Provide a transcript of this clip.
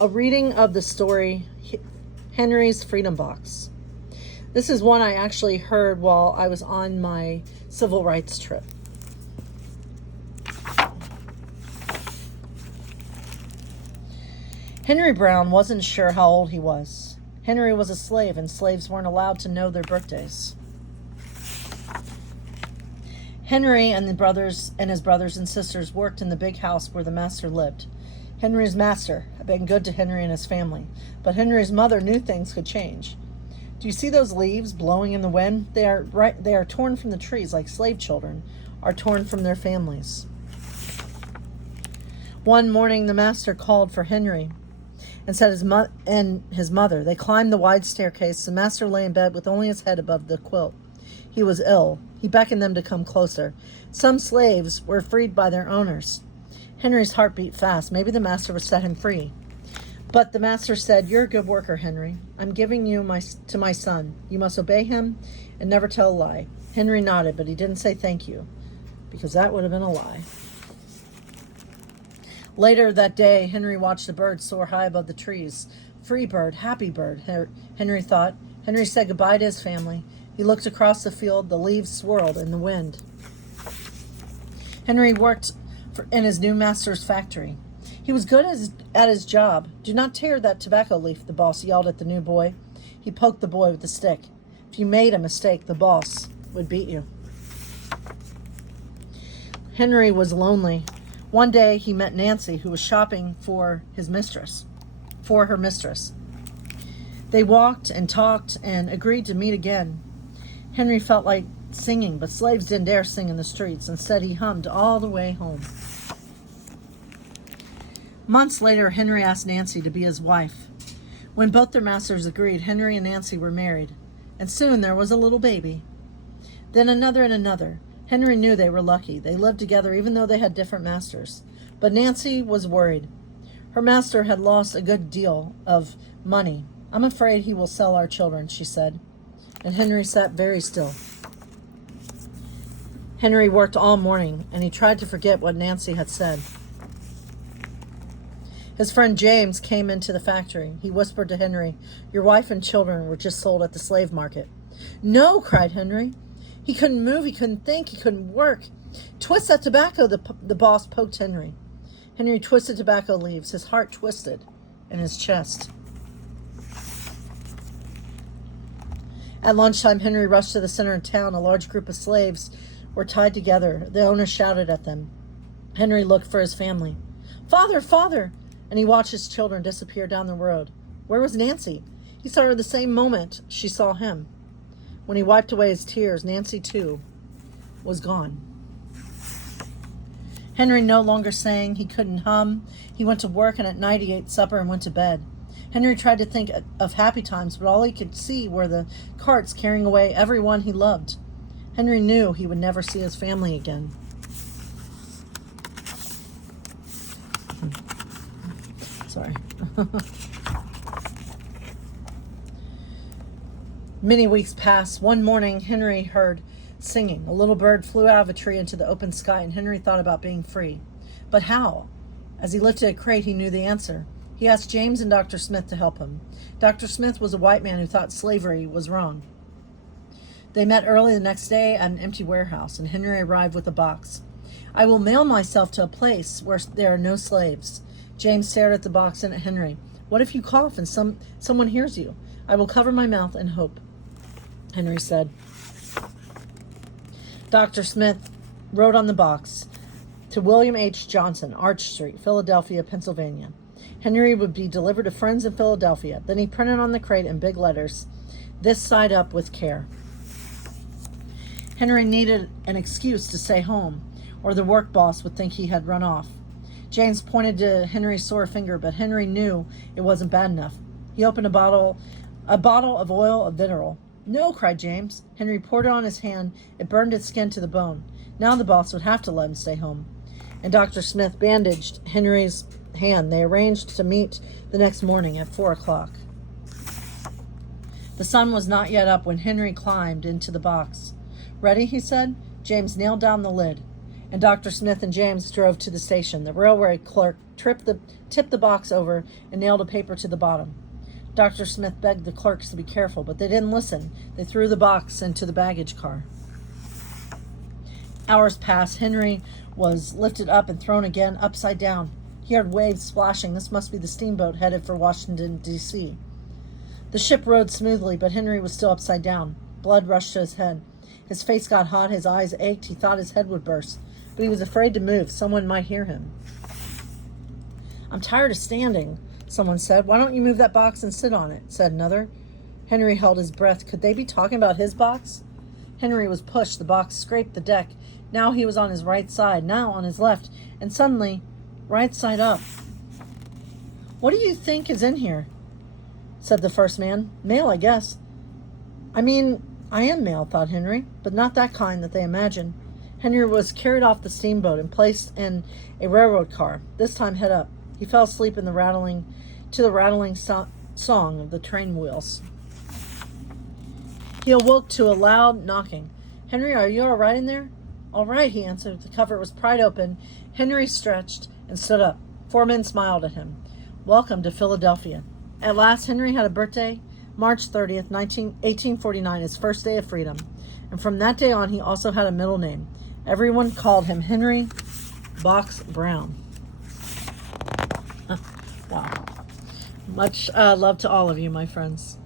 a reading of the story Henry's Freedom Box. This is one I actually heard while I was on my civil rights trip. Henry Brown wasn't sure how old he was. Henry was a slave, and slaves weren't allowed to know their birthdays. Henry and his brothers and sisters worked in the big house where the master lived. Henry's master had been good to Henry and his family, but Henry's mother knew things could change. Do you see those leaves blowing in the wind? They are torn from the trees like slave children are torn from their families. One morning, the master called for Henry and said his mother. They climbed the wide staircase. The master lay in bed with only his head above the quilt. He was ill. He beckoned them to come closer. Some slaves were freed by their owners. Henry's heart beat fast. Maybe the master would set him free. But the master said, "You're a good worker, Henry. I'm giving you to my son. You must obey him and never tell a lie." Henry nodded, but he didn't say thank you, because that would have been a lie. Later that day, Henry watched a bird soar high above the trees. Free bird, happy bird, Henry thought. Henry said goodbye to his family. He looked across the field. The leaves swirled in the wind. Henry worked in his new master's factory. He was good at his job. "Do not tear that tobacco leaf," the boss yelled at the new boy. He poked the boy with a stick. If you made a mistake, the boss would beat you. Henry was lonely. One day he met Nancy, who was shopping for her mistress. They walked and talked and agreed to meet again. Henry felt like singing, but slaves didn't dare sing in the streets. Instead, he hummed all the way home. Months later, Henry asked Nancy to be his wife. When both their masters agreed, Henry and Nancy were married, and soon there was a little baby. Then another and another. Henry knew they were lucky. They lived together even though they had different masters. But Nancy was worried. Her master had lost a good deal of money. "I'm afraid he will sell our children," she said. And Henry sat very still. Henry worked all morning, and he tried to forget what Nancy had said. His friend James came into the factory. He whispered to Henry, "Your wife and children were just sold at the slave market." "No," cried Henry. He couldn't move, he couldn't think, he couldn't work. "Twist that tobacco," the boss poked Henry. Henry twisted tobacco leaves. His heart twisted in his chest. At lunchtime, Henry rushed to the center of town. A large group of slaves were tied together. The owner shouted at them. Henry looked for his family. "Father, father!" And he watched his children disappear down the road. Where was Nancy? He saw her the same moment she saw him. When he wiped away his tears, Nancy, too, was gone. Henry no longer sang. He couldn't hum. He went to work, and at night he ate supper and went to bed. Henry tried to think of happy times, but all he could see were the carts carrying away everyone he loved. Henry knew he would never see his family again. Sorry. Many weeks passed. One morning, Henry heard singing. A little bird flew out of a tree into the open sky, and Henry thought about being free. But how? As he lifted a crate, he knew the answer. He asked James and Dr. Smith to help him. Dr. Smith was a white man who thought slavery was wrong. They met early the next day at an empty warehouse, and Henry arrived with a box. "I will mail myself to a place where there are no slaves." James stared at the box and at Henry. "What if you cough and someone hears you?" "I will cover my mouth and hope," Henry said. Dr. Smith wrote on the box, "To William H. Johnson, Arch Street, Philadelphia, Pennsylvania." Henry would be delivered to friends in Philadelphia. Then he printed on the crate in big letters, "This side up with care." Henry needed an excuse to stay home, or the work boss would think he had run off. James pointed to Henry's sore finger, but Henry knew it wasn't bad enough. He opened a bottle of oil of vitriol. "No," cried James. Henry poured it on his hand. It burned his skin to the bone. Now the boss would have to let him stay home. And Dr. Smith bandaged Henry's hand. They arranged to meet the next morning at 4:00. The sun was not yet up when Henry climbed into the box. "Ready?" he said. James nailed down the lid, and Dr. Smith and James drove to the station. The railway clerk tipped the box over, and nailed a paper to the bottom. Dr. Smith begged the clerks to be careful, but they didn't listen. They threw the box into the baggage car. Hours passed. Henry was lifted up and thrown again upside down. He heard waves splashing. This must be the steamboat headed for Washington, D.C. The ship rode smoothly, but Henry was still upside down. Blood rushed to his head. His face got hot. His eyes ached. He thought his head would burst, but he was afraid to move. Someone might hear him. "I'm tired of standing," someone said. "Why don't you move that box and sit on it?" said another. Henry held his breath. Could they be talking about his box? Henry was pushed. The box scraped the deck. Now he was on his right side, now on his left, and suddenly, right side up. "What do you think is in here?" said the first man. "Mail, I guess." "I mean, I am mail," thought Henry, but not that kind that they imagine. Henry was carried off the steamboat and placed in a railroad car, this time head up. He fell asleep in the rattling song of the train wheels. He awoke to a loud knocking. "Henry, are you all right in there?" "All right," he answered. The cover was pried open. Henry stretched and stood up. 4 men smiled at him. "Welcome to Philadelphia." At last, Henry had a birthday, March 30th, 1849, his first day of freedom. And from that day on, he also had a middle name. Everyone called him Henry Box Brown. Wow. Much love to all of you, my friends.